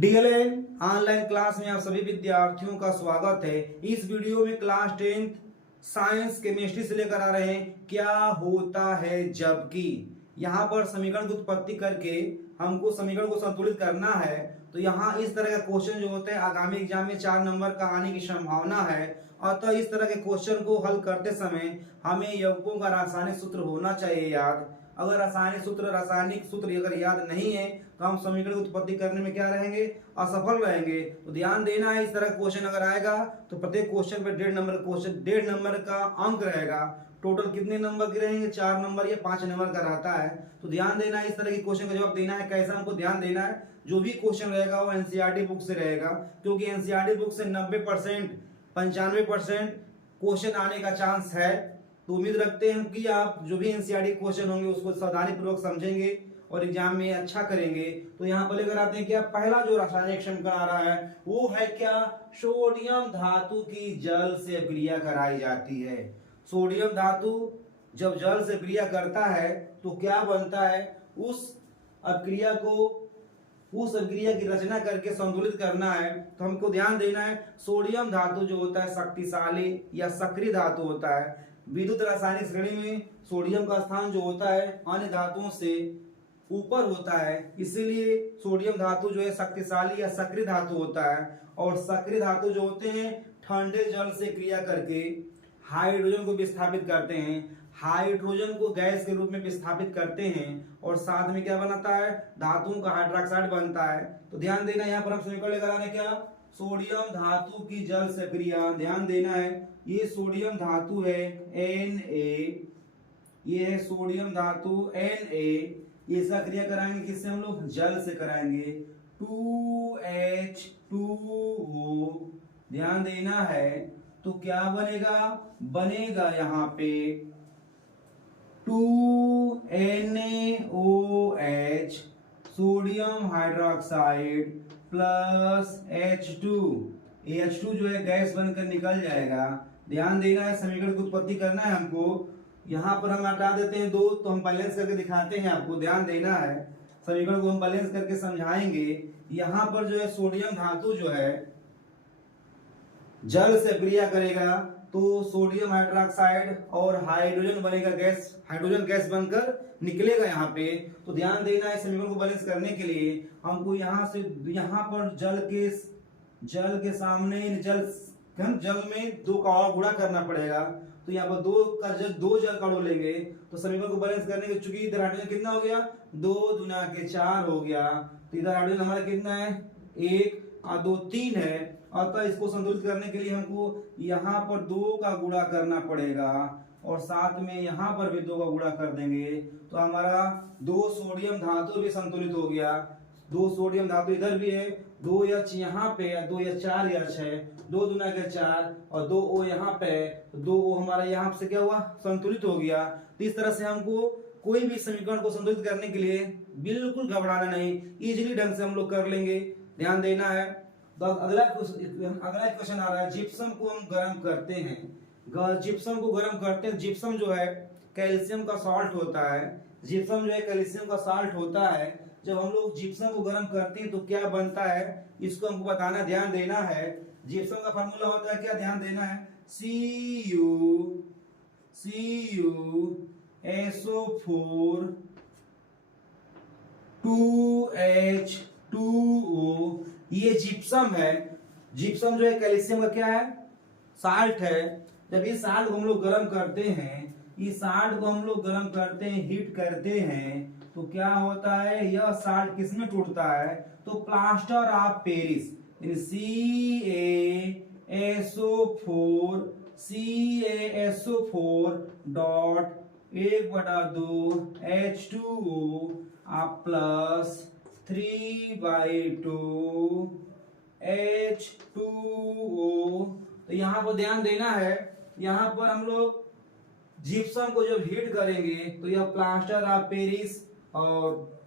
DElEd online class में आप सभी विद्यार्थियों का स्वागत है। इस वीडियो में क्लास 10th साइंस केमिस्ट्री से लेकर आ रहे हैं क्या होता है जबकि। यहाँ पर समीकरण की उत्पत्ति करके हमको समीकरण को संतुलित करना है। तो यहाँ इस तरह का क्वेश्चन जो होते हैं आगामी एग्जाम में 4 नंबर का आने की संभावना है। अतः इस तरह के क्वेश्चन को हल करते समय हमें यौगिकों का रासायनिक सूत्र होना चाहिए याद। अगर रासायनिक सूत्र अगर याद नहीं है तो हम समीकरण की उत्पत्ति करने में क्या रहेंगे, असफल रहेंगे। तो ध्यान देना है, इस तरह क्वेश्चन अगर आएगा तो प्रत्येक क्वेश्चन पे 1.5 नंबर का अंक रहेगा। टोटल कितने नंबर के रहेंगे, 4 नंबर या 5 नंबर का रहता है। तो ध्यान देना है, इस तरह के क्वेश्चन का जवाब देना है। कैसा हमको ध्यान देना है, जो भी क्वेश्चन रहेगा वो एनसीईआरटी बुक से रहेगा, क्योंकि एनसीईआरटी बुक से 90% 95% क्वेश्चन आने का चांस है। तो उम्मीद रखते हैं कि आप जो भी एनसीईआरटी क्वेश्चन होंगे उसको सावधानी पूर्वक समझेंगे और एग्जाम में अच्छा करेंगे। तो यहाँ पर लेकर आते हैं क्या, पहला जो रासायनिक समीकरण आ रहा है वो है क्या, सोडियम धातु की जल से अभिक्रिया कराई जाती है। सोडियम धातु जब जल से अभिक्रिया करता है तो क्या बनता है, उस अभिक्रिया की रचना करके संतुलित करना है। तो हमको ध्यान देना है, सोडियम धातु जो होता है शक्तिशाली या सक्रिय धातु होता है। विद्युत रासायनिक श्रेणी में सोडियम का स्थान जो होता है अन्य धातुओं से ऊपर होता है, इसीलिए सोडियम धातु जो है शक्तिशाली या सक्रिय धातु होता है। और सक्रिय धातु जो होते हैं ठंडे जल से क्रिया करके हाइड्रोजन को विस्थापित करते हैं, हाइड्रोजन को गैस के रूप में विस्थापित करते हैं और साथ में क्या बनाता है, धातुओं का हाइड्रोक्साइड बनता है। तो ध्यान देना, यहाँ पर हम समीकरण लेकर आने क्या, सोडियम धातु की जल से क्रिया। ध्यान देना है, ये सोडियम धातु है Na, ये है सोडियम धातु Na। इसका क्रिया कराएंगे किससे, हम लोग जल से कराएंगे, 2H2O। ध्यान देना है, तो क्या बनेगा यहाँ पे 2NaOH sodium hydroxide plus H2। H2 जो है गैस बनकर निकल जाएगा। ध्यान देना है, समीकरण की उत्पत्ति करना है हमको। यहाँ पर हम हटा देते हैं 2, तो हम बैलेंस करके दिखाते हैं आपको। ध्यान देना है, समीकरण को हम बैलेंस करके समझाएंगे। यहाँ पर जो है सोडियम धातु जो है जल से क्रिया करेगा तो सोडियम हाइड्रोक्साइड और हाइड्रोजन बनेगा गैस, हाइड्रोजन गैस बनकर निकलेगा यहाँ पे। तो ध्यान देना है, समीकरण को बैलेंस करने के लिए हमको यहाँ से यहाँ पर जल के सामने जल में 2 का और गुणा करना पड़ेगा। तो यहाँ पर 2 जल का अणु लेंगे तो समीकरण को बैलेंस करने के, चूंकि इधर हाइड्रोजन कितना हो गया, 2 दूना के 4 हो गया। तो इधर हाइड्रोजन हमारा कितना है, 1 और 2 3 है। अतः इसको संतुलित करने के लिए हमको यहाँ पर 2 का गुणा करना पड़ेगा और साथ में यहाँ पर भी 2 का गुणा कर देंगे। तो हमारा 2 सोडियम धातु भी संतुलित हो गया। 2 सोडियम धातु इधर भी है, 2H यहाँ पे है, 2H 4H है, 2 दूना के 4 और 2O यहाँ पे है, तो 2O हमारा यहाँ से क्या हुआ, संतुलित हो गया। तो इस तरह से हमको कोई भी समीकरण को संतुलित करने के लिए बिल्कुल घबराना नहीं, इजीली ढंग से हम लोग कर लेंगे। ध्यान देना है। तो अगला क्वेश्चन आ रहा है, जिप्सम को हम गर्म करते हैं। जिप्सम को गर्म करते हैं, जिप्सम जो है कैल्शियम का सॉल्ट होता है। जिप्सम जो है कैल्शियम का सॉल्ट होता है। जब हम लोग जिप्सम को गर्म करते हैं तो क्या बनता है, इसको हमको बताना, ध्यान देना है। जिप्सम का फार्मूला होता है क्या, ध्यान देना है, CuSO4 2H2O। ये जिप्सम है। जिप्सम जो है कैल्शियम का क्या है, साल्ट है। जब ये साल्ट को हम लोग गर्म करते हैं, इस साल्ट को हम लोग गर्म करते हैं, हीट करते हैं, तो क्या होता है, यह साल्ट किसमें टूटता है, तो plaster of Paris CaSO4 dot 1/2 H2O plus 3/2 H2O। तो यहाँ पर ध्यान देना है, यहाँ पर हम लोग जिप्सम को जब हीट करेंगे तो यह प्लास्टर ऑफ पेरिस और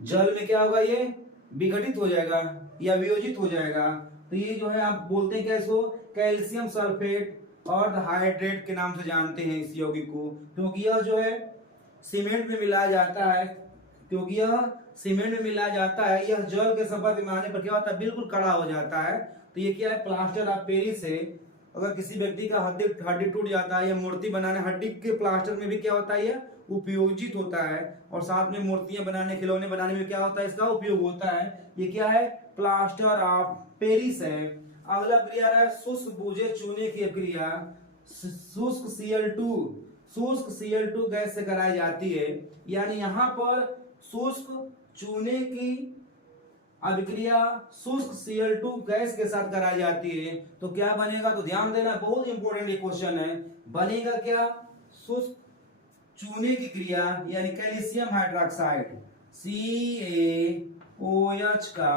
जल में क्या होगा, ये विघटित हो जाएगा या वियोजित हो जाएगा। तो ये जो है आप बोलते हैं क्या, इसको कैल्शियम सल्फेट और हाइड्रेट के नाम से जानते हैं इस यौगिक को, क्योंकि यह जो है सीमेंट में मिलाया जाता है क्योंकि यह सीमेंट में मिलाया जाता है, यह जल के संपर्क में आने पर क्या होता है, बिल्कुल कड़ा हो जाता है। तो ये क्या है, प्लास्टर ऑफ पेरिस है। अगर किसी व्यक्ति का हड्डी टूट जाता है या मूर्ति बनाने, हड्डी के प्लास्टर में भी क्या होता है, यह उपयोजित होता है। और साथ में मूर्तियां बनाने, खिलौने बनाने में क्या होता है, इसका उपयोग होता है। ये क्या है, प्लास्टर ऑफ पेरिस है। अगला क्रिया है शुष्क बूझे चूने की क्रिया। शुष्क Cl2 गैस से कराई जाती है। यानी यहाँ पर शुष्क चूने की अभिक्रिया शुष्क Cl2 गैस के साथ कराई जाती है। तो क्या बनेगा, तो ध्यान देना, बहुत इंपॉर्टेंट क्वेश्चन है। बनेगा क्या, शुष्क चूने की क्रिया यानी कैल्शियम हाइड्रोक्साइड CaOH का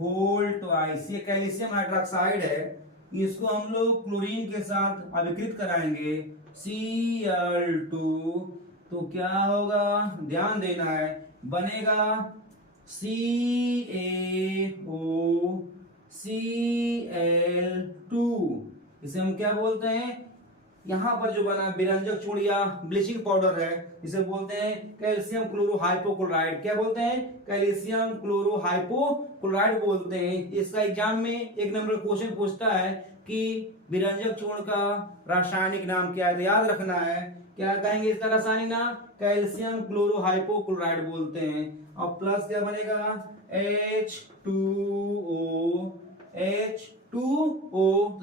होल ट्वाइस, ये कैल्शियम हाइड्रोक्साइड है। इसको हम लोग क्लोरीन के साथ अभिकृत कराएंगे Cl2। तो क्या होगा, ध्यान देना है, बनेगा CaOCl2। इसे हम क्या बोलते हैं, यहाँ पर जो बना विरंजक चूर्ण या ब्लीचिंग पाउडर है, इसे बोलते हैं कैल्शियम क्लोरोहाइपोक्लोराइड। क्या बोलते हैं, कैल्शियम क्लोरोहाइपोक्लोराइड बोलते हैं। इसका एग्जाम में एक नंबर क्वेश्चन पूछता है कि विरंजक चूर्ण का रासायनिक नाम क्या है, तो याद रखना है, क्या कहेंगे इसका रासायनिक नाम, कैल्शियम क्लोरोहाइपोक्लोराइड बोलते हैं। और प्लस क्या बनेगा, H2O। तो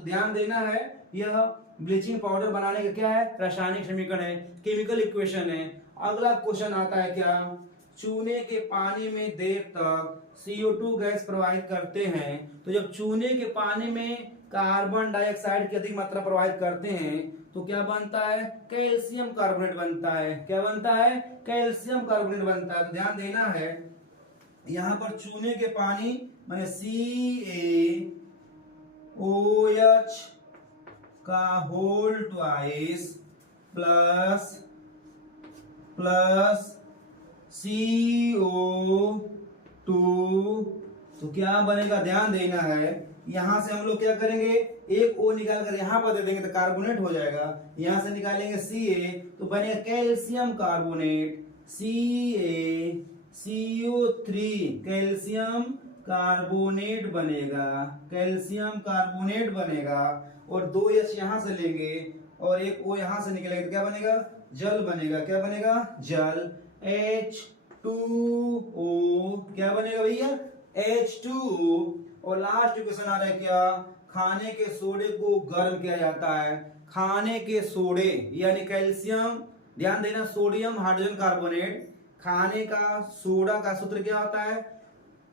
ध्यान देना है, यह ब्लीचिंग पाउडर बनाने का क्या है, रासायनिक समीकरण है, केमिकल इक्वेशन है। अगला क्वेश्चन आता है क्या, चूने के पानी में देर तक CO2 गैस प्रवाहित करते हैं। तो जब चूने के पानी में कार्बन डाइऑक्साइड की अधिक मात्रा प्रवाहित करते हैं तो क्या बनता है, कैल्शियम कार्बोनेट बनता है। क्या बनता है, कैल्शियम कार्बोनेट बनता है। तो ध्यान देना है, यहाँ पर चूने के पानी माने CaOH का होल ट्वाइस प्लस CO2। तो क्या बनेगा, ध्यान देना है, यहां से हम लोग क्या करेंगे, एक O निकाल कर यहां पर दे देंगे तो कार्बोनेट हो जाएगा। यहां से निकालेंगे Ca तो बनेगा calcium carbonate CaCO3 calcium carbonate बनेगा, कैल्शियम कार्बोनेट बनेगा। और 2 H यहां से लेंगे और एक O यहां से निकलेगा तो क्या बनेगा, जल बनेगा। क्या बनेगा, जल H2O। क्या बनेगा भैया, H2O। और लास्ट क्वेश्चन आ रहा है क्या, खाने के सोडे को गर्म किया जाता है। खाने के सोडे यानी कैल्शियम, ध्यान देना, सोडियम हाइड्रोजन कार्बोनेट। खाने का सोडा का सूत्र क्या होता है,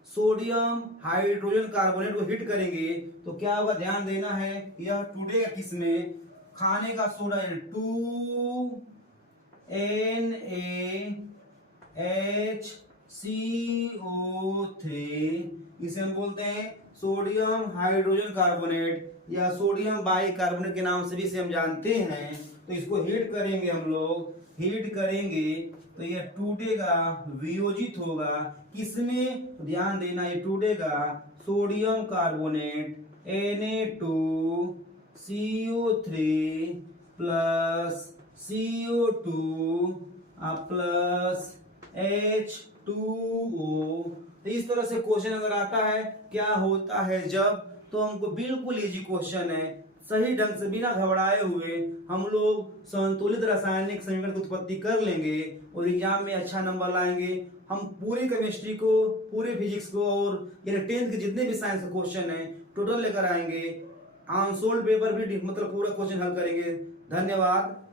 सोडियम हाइड्रोजन कार्बोनेट को हिट करेंगे तो क्या होगा, ध्यान देना है, यह टूटेगा किसमें, खाने का सोडा 2NaHCO3, इसे हम बोलते हैं सोडियम हाइड्रोजन कार्बोनेट या सोडियम बाइकार्बोनेट के नाम से भी इसे हम जानते हैं। तो इसको हीट करेंगे, हम लोग हीट करेंगे तो ये टूटेगा, वियोजित होगा किसमें, ध्यान देना, ये टूटेगा sodium carbonate Na2CO3 plus CO2 plus H2O। तो इस तरह से क्वेश्चन अगर आता है क्या होता है जब, तो हमको बिल्कुल इजी क्वेश्चन है, सही ढंग से बिना घबराए हुए हम लोग संतुलित रासायनिक समीकरण की उत्पत्ति कर लेंगे और एग्जाम में अच्छा नंबर लाएंगे। हम पूरी केमिस्ट्री को, पूरे फिजिक्स को और यानी 10th के जितने भी साइंस के क्वेश्चन है टोटल लेकर आएंगे। अनसोल्ड पेपर भी मतलब पूरा क्वेश्चन हल करेंगे। धन्यवाद।